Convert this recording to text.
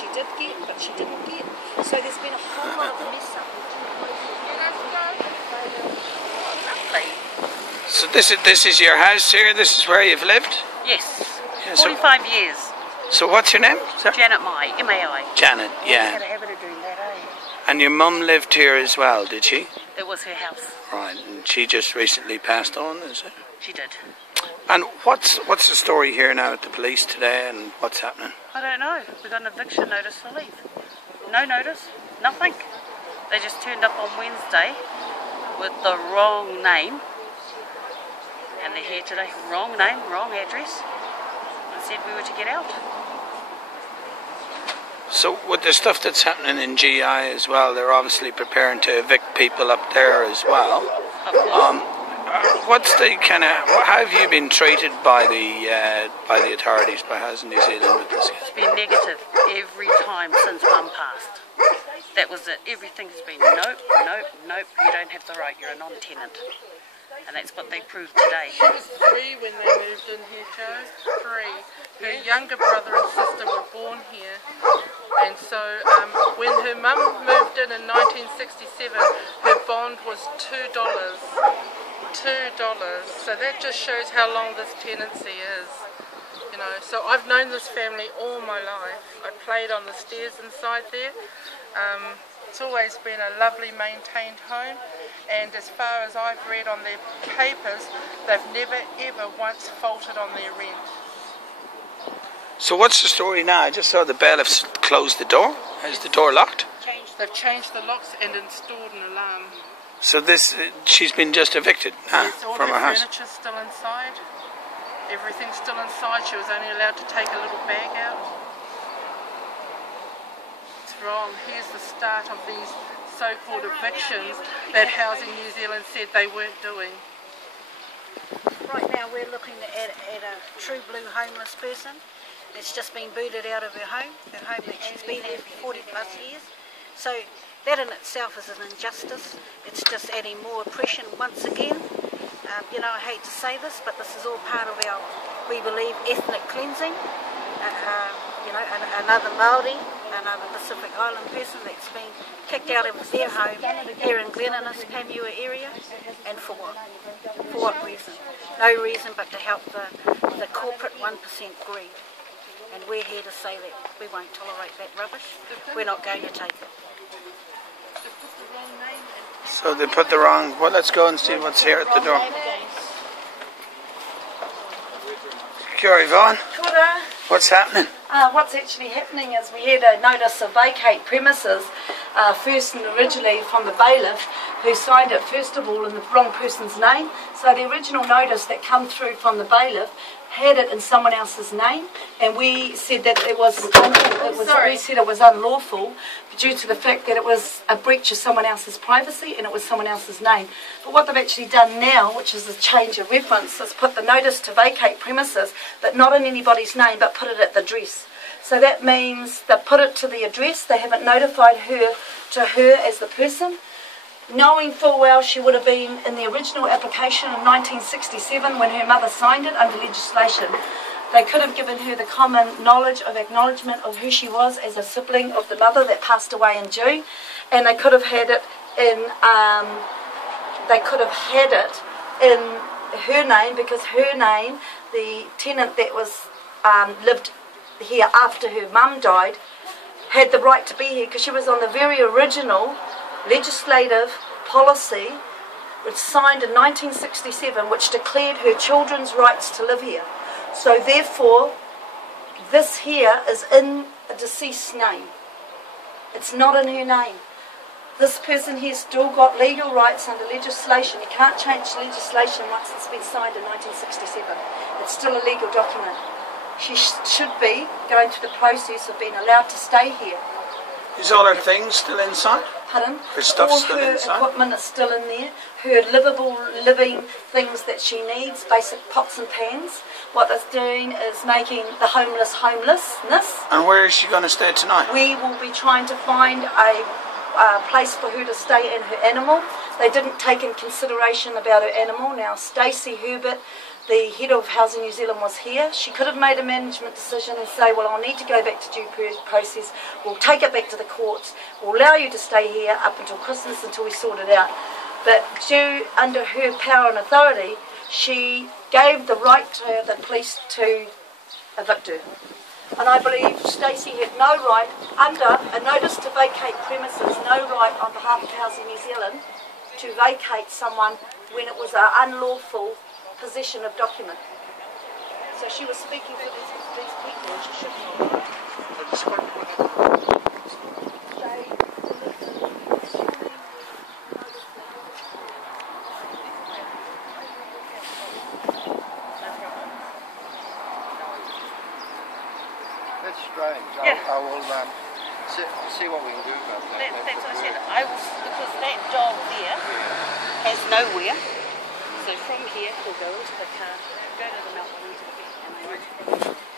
she did get, but she didn't get. So there's been a whole lot of mess up. So this is your house here? This is where you've lived? Yes. Yeah, 45 years. So what's your name? Sir? Janet Mai, M-A-I. Janet, yeah. Had a habit of doing that, eh? And your mum lived here as well, did she? It was her house. Right, and she just recently passed on, is it? She did. And what's the story here now at the police today, and what's happening? I don't know. We got an eviction notice to leave. No notice, nothing. They just turned up on Wednesday with the wrong name. And they're here today. Wrong name, wrong address. And said we were to get out. So with the stuff that's happening in GI as well, they're obviously preparing to evict people up there as well. Of course. What's the kind of? How have you been treated by the authorities, by Housing New Zealand with this? It's been negative every time since Mum passed. That was it. Everything's been nope, nope, nope. You don't have the right. You're a non-tenant. And that's what they proved today. She was 3 when they moved in here, Joe. 3. Her younger brother and sister were born here. And so when her mum moved in 1967, her bond was $2. $2. So that just shows how long this tenancy is. You know, so I've known this family all my life. I played on the stairs inside there. It's always been a lovely maintained home, and as far as I've read on their papers, they've never ever once faulted on their rent. So what's the story now? I just saw the bailiffs close the door. Is the door locked? They've changed the locks and installed an alarm. So she's been just evicted Yes, all from her house. furniture's still inside. Everything's still inside. She was only allowed to take a little bag out. It's wrong. Here's the start of these so-called evictions that Housing New Zealand said they weren't doing. Right now we're looking at a true blue homeless person that's just been booted out of her home that she's been in for 40 plus years. So that in itself is an injustice. It's just adding more oppression once again. You know, I hate to say this, but this is all part of our, we believe, ethnic cleansing. You know, another Māori, another Pacific Island person that's been kicked out of their home here in Gleninus, Panmure area, and for what? For what reason? No reason but to help the corporate 1% greed. And we're here to say that we won't tolerate that rubbish. We're not going to take it. So they put the wrong... Well, let's go and see what's here at the door. Kia ora, Yvonne. Kia ora. What's happening? What's actually happening is we had a notice of vacate premises first and originally from the bailiff, who signed it first of all in the wrong person's name. So the original notice that come through from the bailiff had it in someone else's name, and we said that we said it was unlawful due to the fact that it was a breach of someone else's privacy and it was someone else's name. But what they've actually done now, which is a change of reference, is put the notice to vacate premises, but not in anybody's name, but put it at the address. So that means they put it to the address. They haven't notified her as the person, knowing full well she would have been in the original application in 1967 when her mother signed it under legislation. They could have given her the common knowledge of acknowledgement of who she was as a sibling of the mother that passed away in June, and they could have had it in her name, because her name, the tenant that was lived here after her mum died, had the right to be here because she was on the very original legislative policy which signed in 1967, which declared her children's rights to live here. So therefore, this here is in a deceased's name. It's not in her name. This person here still got legal rights under legislation. You can't change legislation once it's been signed in 1967. It's still a legal document. She should be going through the process of being allowed to stay here. Is all her things still inside? Pardon? Her stuff's all still her inside? Equipment is still in there. Her living things that she needs, basic pots and pans. What that's doing is making the homelessness. And where is she going to stay tonight? We will be trying to find a place for her to stay in her animal. They didn't take in consideration about her animal. Now Stacey Herbert, the head of Housing New Zealand was here, she could have made a management decision and say, well, I'll need to go back to due process, we'll take it back to the courts, we'll allow you to stay here up until Christmas until we sort it out. But due under her power and authority, she gave the right to the police to evict her. And I believe Stacey had no right, under a notice to vacate premises, no right on behalf of Housing New Zealand to vacate someone when it was an unlawful possession of document. So she was speaking for these people, and she shouldn't have. That's strange. Yeah. I will see what we can do about that. That's what I said. I will, because that dog there has nowhere. So from here, he'll go into the car, go to the mountain, into the bed, and they